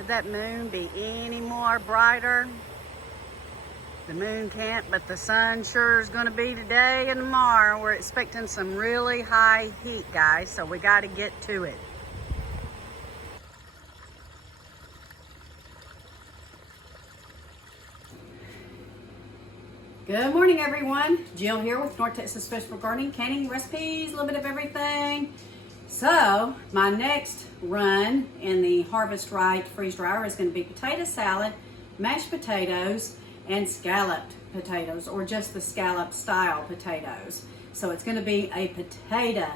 Could that moon be any more brighter? The moon can't, but the sun sure is going to be today and tomorrow. We're expecting some really high heat, guys, so we got to get to it. Good morning, everyone. Jill here with North Texas Vegetable Gardening, canning recipes, a little bit of everything. So my next run in the Harvest Right freeze dryer is going to be potato salad, mashed potatoes, and scalloped potatoes, or just the scallop style potatoes. So it's going to be a potato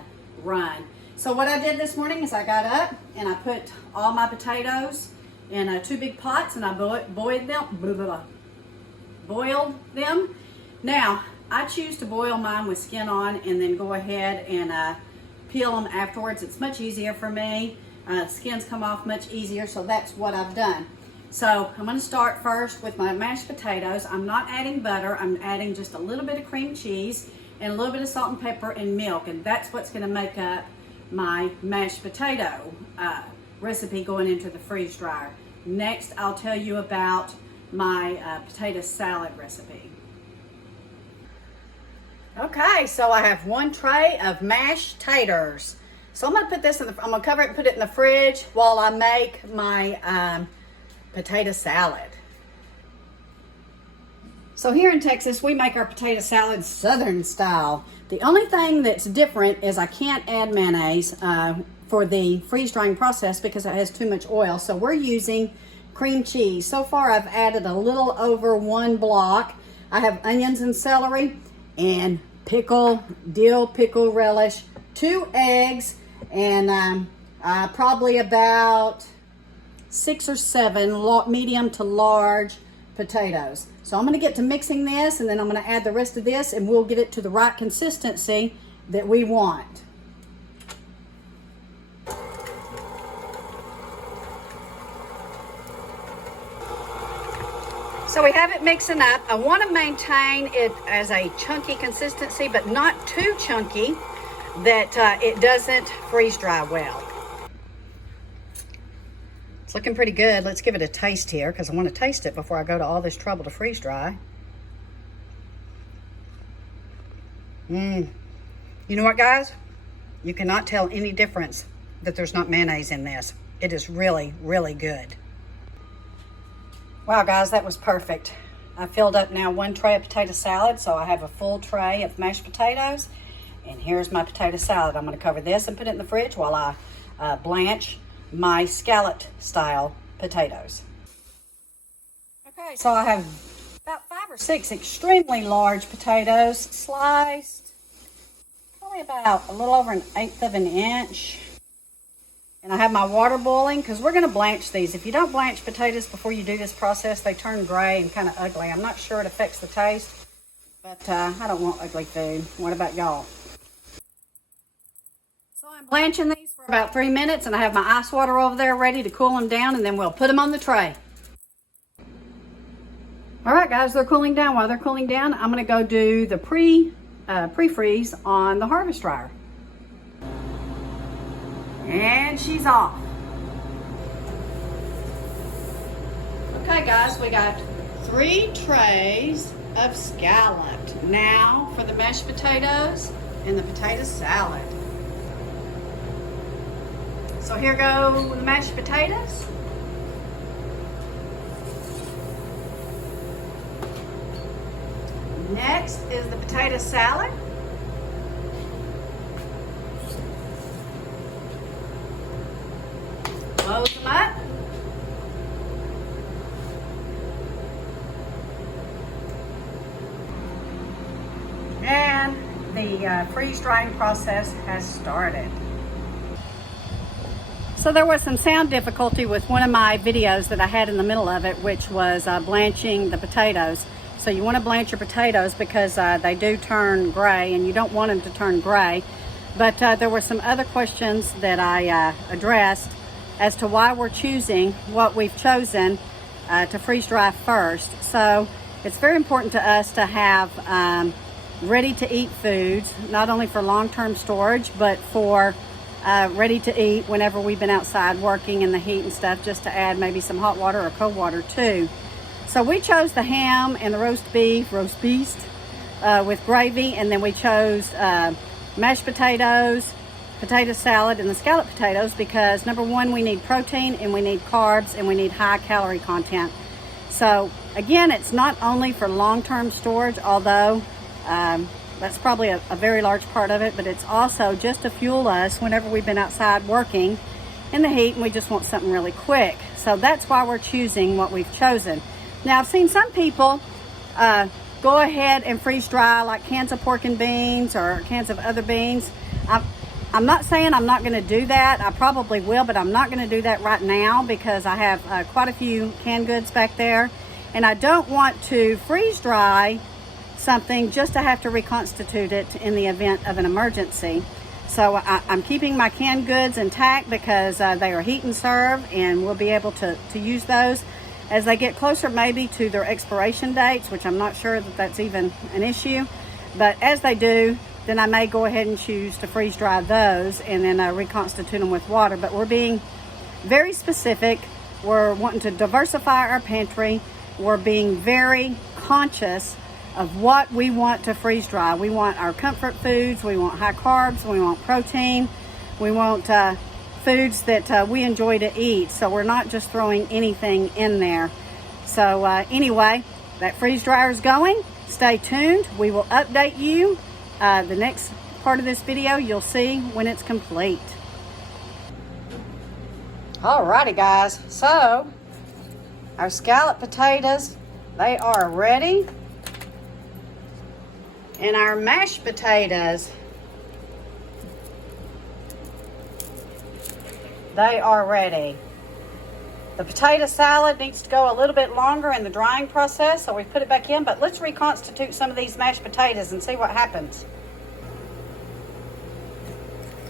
run. So what I did this morning is I got up and I put all my potatoes in two big pots and I boiled them. Now I choose to boil mine with skin on and then go ahead and peel them afterwards. It's much easier for me. Skins come off much easier, so that's what I've done. So I'm going to start first with my mashed potatoes. I'm not adding butter. I'm adding just a little bit of cream cheese and a little bit of salt and pepper and milk, and that's what's going to make up my mashed potato recipe going into the freeze dryer. Next, I'll tell you about my potato salad recipe. Okay, so I have one tray of mashed taters. So I'm going to put this in I'm going to cover it and put it in the fridge while I make my potato salad. So here in Texas, we make our potato salad Southern style. The only thing that's different is I can't add mayonnaise for the freeze drying process because it has too much oil. So we're using cream cheese. So far I've added a little over 1 block. I have onions and celery and dill pickle relish, 2 eggs, and probably about 6 or 7 medium to large potatoes. So I'm going to get to mixing this, and then I'm going to add the rest of this, and we'll get it to the right consistency that we want. So we have it mixing up. I want to maintain it as a chunky consistency, but not too chunky that it doesn't freeze dry well. It's looking pretty good. Let's give it a taste here because I want to taste it before I go to all this trouble to freeze dry. You know what, guys? You cannot tell any difference that there's not mayonnaise in this. It is really, really good. Wow, guys, that was perfect. I filled up now 1 tray of potato salad, so I have a full tray of mashed potatoes. And here's my potato salad. I'm going to cover this and put it in the fridge while I blanch my scalloped style potatoes. Okay, so I have about 5 or 6 extremely large potatoes sliced, probably about a little over 1/8 of an inch. And I have my water boiling because we're going to blanch these. If you don't blanch potatoes before you do this process, they turn gray and kind of ugly. I'm not sure it affects the taste, but I don't want ugly food. What about y'all? So I'm blanching these for about 3 minutes, and I have my ice water over there ready to cool them down, and then we'll put them on the tray. All right, guys, they're cooling down. While they're cooling down, I'm going to go do the pre-freeze on the Harvest dryer. And she's off. Okay, guys, we got 3 trays of scalloped. Now for the mashed potatoes and the potato salad. So here go the mashed potatoes. Next is the potato salad. Close them up. And the freeze drying process has started. So there was some sound difficulty with one of my videos that I had in the middle of it, which was blanching the potatoes. So you want to blanch your potatoes because they do turn gray, and you don't want them to turn gray. But there were some other questions that I addressed as to why we're choosing what we've chosen to freeze dry first. So it's very important to us to have ready to eat foods, not only for long-term storage, but for ready to eat whenever we've been outside working in the heat and stuff, just to add maybe some hot water or cold water too. So we chose the ham and the roast beef with gravy, and then we chose mashed potatoes, potato salad, and the scallop potatoes because number one, we need protein and we need carbs and we need high calorie content. So again, it's not only for long-term storage, although that's probably a very large part of it, but it's also just to fuel us whenever we've been outside working in the heat and we just want something really quick. So that's why we're choosing what we've chosen. Now, I've seen some people go ahead and freeze dry like cans of pork and beans or cans of other beans. I'm not saying I'm not going to do that. I probably will, but I'm not going to do that right now because I have quite a few canned goods back there, and I don't want to freeze dry something just to have to reconstitute it in the event of an emergency. So I'm keeping my canned goods intact because they are heat and serve, and we'll be able to use those as they get closer maybe to their expiration dates, which I'm not sure that that's even an issue. But as they do, then I may go ahead and choose to freeze dry those and then reconstitute them with water. But we're being very specific. We're wanting to diversify our pantry. We're being very conscious of what we want to freeze dry. We want our comfort foods. We want high carbs. We want protein. We want foods that we enjoy to eat. So we're not just throwing anything in there. So anyway, that freeze dryer is going. Stay tuned. We will update you. The next part of this video, you'll see when it's complete. Alrighty guys, so our scallop potatoes, they are ready. And our mashed potatoes, they are ready. The potato salad needs to go a little bit longer in the drying process, so we put it back in, but let's reconstitute some of these mashed potatoes and see what happens.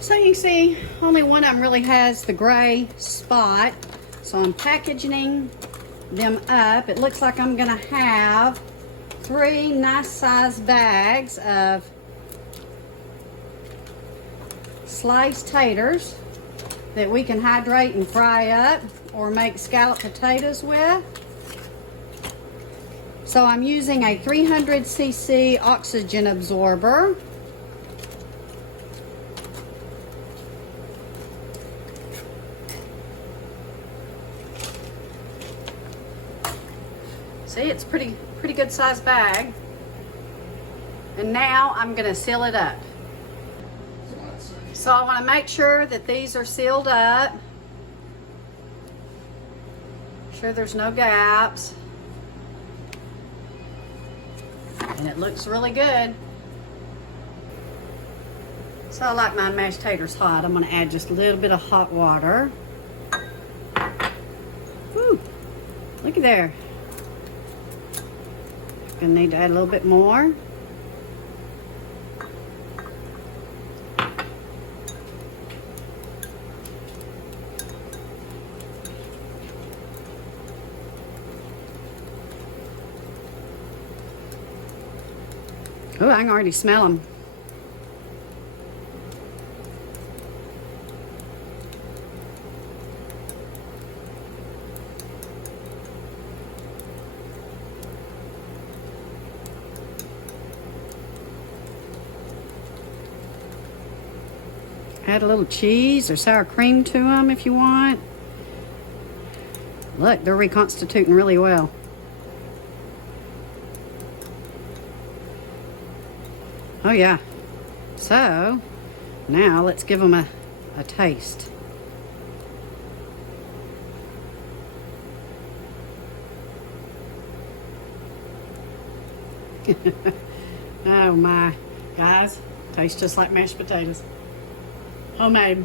So you can see only one of them really has the gray spot, so I'm packaging them up. It looks like I'm gonna have 3 nice sized bags of sliced taters that we can hydrate and fry up or make scallop potatoes with. So I'm using a 300cc oxygen absorber. See, it's pretty good sized bag. And now I'm gonna seal it up. So I want to make sure that these are sealed up. Sure there's no gaps. And it looks really good. So I like my mashed taters hot. I'm going to add just a little bit of hot water. Woo, look at there. Gonna need to add a little bit more. Oh, I can already smell them. Add a little cheese or sour cream to them if you want. Look, they're reconstituting really well. Oh yeah. So now let's give them a taste. Oh my, guys, tastes just like mashed potatoes. Homemade.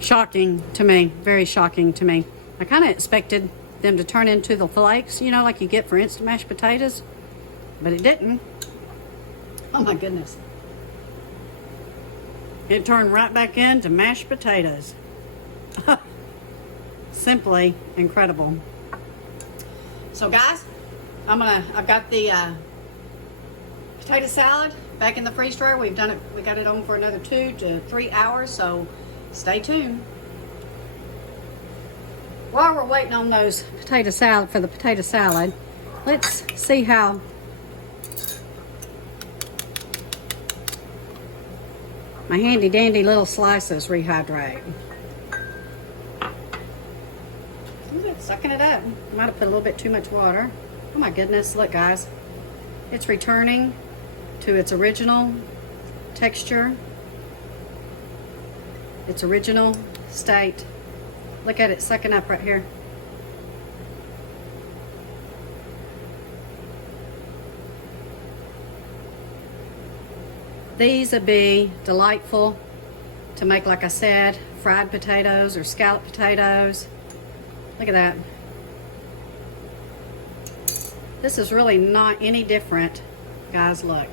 Shocking to me, very shocking to me. I kind of expected them to turn into the flakes, you know, like you get for instant mashed potatoes, but it didn't. Oh my goodness. It turned right back into mashed potatoes. Simply incredible. So guys, I've got the potato salad back in the freeze dryer. We got it on for another 2 to 3 hours, so stay tuned. While we're waiting on those potato salad for the potato salad, let's see how my handy dandy little slices rehydrate. Sucking it up. Might have put a little bit too much water. Oh my goodness, look guys. It's returning to its original texture, its original state. Look at it sucking up right here. These would be delightful to make, like I said, fried potatoes or scalloped potatoes. Look at that. This is really not any different, guys, look.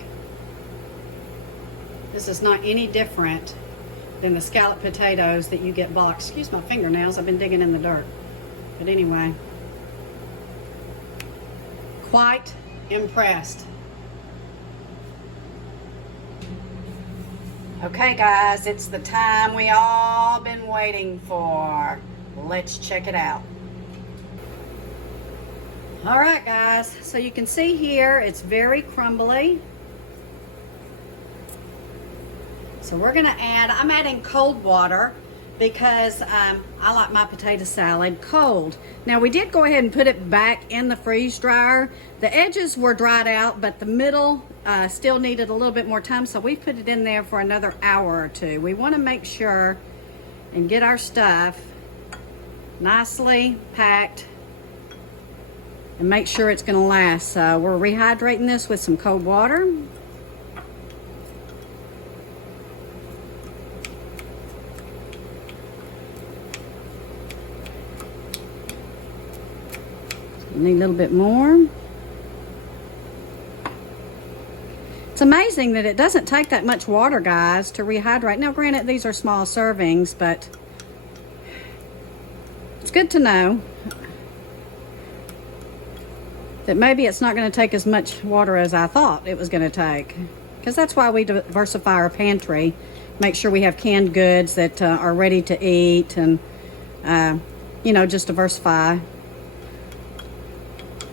This is not any different than the scalloped potatoes that you get boxed. Excuse my fingernails, I've been digging in the dirt. But anyway, quite impressed. Okay guys, it's the time we all been waiting for. Let's check it out. All right guys, so you can see here it's very crumbly. So we're gonna I'm adding cold water because I like my potato salad cold. Now we did go ahead and put it back in the freeze dryer. The edges were dried out, but the middle still needed a little bit more time, so we put it in there for another hour or two. We wanna make sure and get our stuff nicely packed and make sure it's going to last. So we're rehydrating this with some cold water. Need a little bit more. It's amazing that it doesn't take that much water, guys, to rehydrate. Now granted, these are small servings, but it's good to know that maybe it's not going to take as much water as I thought it was going to take, because that's why we diversify our pantry. Make sure we have canned goods that are ready to eat, and you know, just diversify.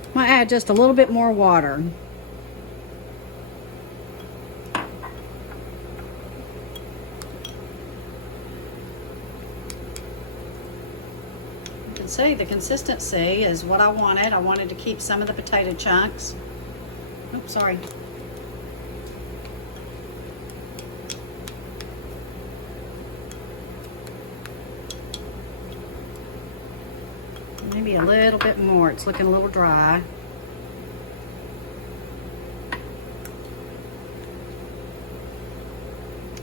I'm going to add just a little bit more water. See, the consistency is what I wanted. I wanted to keep some of the potato chunks. Oops, sorry. Maybe a little bit more. It's looking a little dry.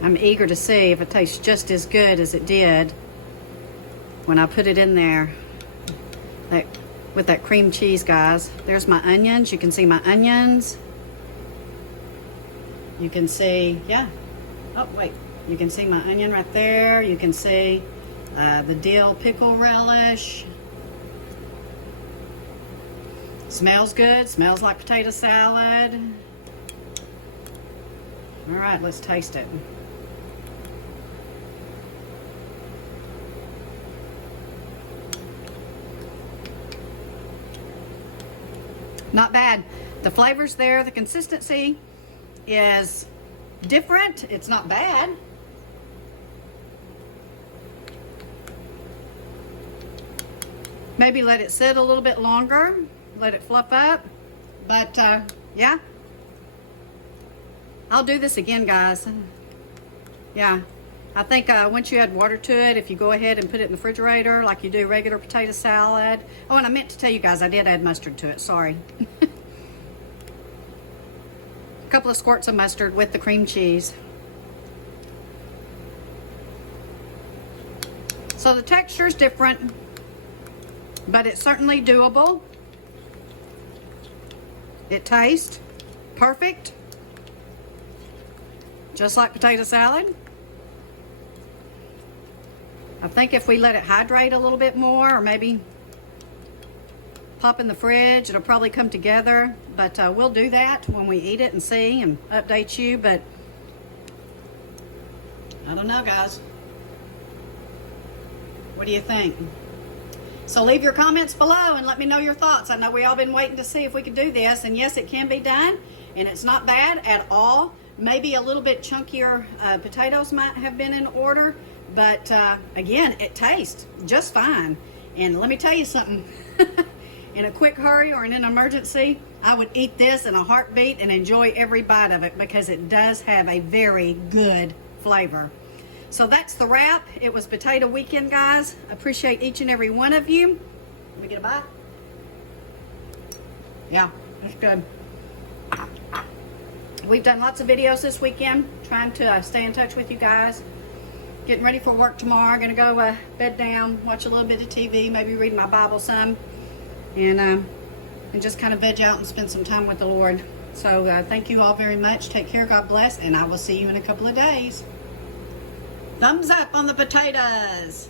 I'm eager to see if it tastes just as good as it did when I put it in there. With that cream cheese, guys. There's my onions. You can see my onions. You can see, yeah. Oh, wait. You can see my onion right there. You can see the dill pickle relish. Smells good. Smells like potato salad. All right, let's taste it. Not bad. The flavor's there. The consistency is different. It's not bad. Maybe let it sit a little bit longer. Let it fluff up. But yeah. I'll do this again, guys. Yeah. I think once you add water to it, if you go ahead and put it in the refrigerator like you do regular potato salad. Oh, and I meant to tell you guys, I did add mustard to it. Sorry. A couple of squirts of mustard with the cream cheese. So the texture is different, but it's certainly doable. It tastes perfect, just like potato salad. I think if we let it hydrate a little bit more, or maybe pop in the fridge, it'll probably come together but we'll do that when we eat it and see and update you. But I don't know, guys. What do you think? So leave your comments below and let me know your thoughts. I know we all been waiting to see if we could do this, and yes, it can be done, and it's not bad at all. Maybe a little bit chunkier potatoes might have been in order, but again, it tastes just fine. And let me tell you something, in a quick hurry or in an emergency, I would eat this in a heartbeat and enjoy every bite of it because it does have a very good flavor. So that's the wrap. It was Potato Weekend, guys. Appreciate each and every one of you. Let me get a bite. Yeah, it's good. We've done lots of videos this weekend, trying to stay in touch with you guys. Getting ready for work tomorrow. Gonna go bed down, watch a little bit of TV, maybe read my Bible some, and just kind of veg out and spend some time with the Lord. So thank you all very much. Take care. God bless, and I will see you in a couple of days. Thumbs up on the potatoes.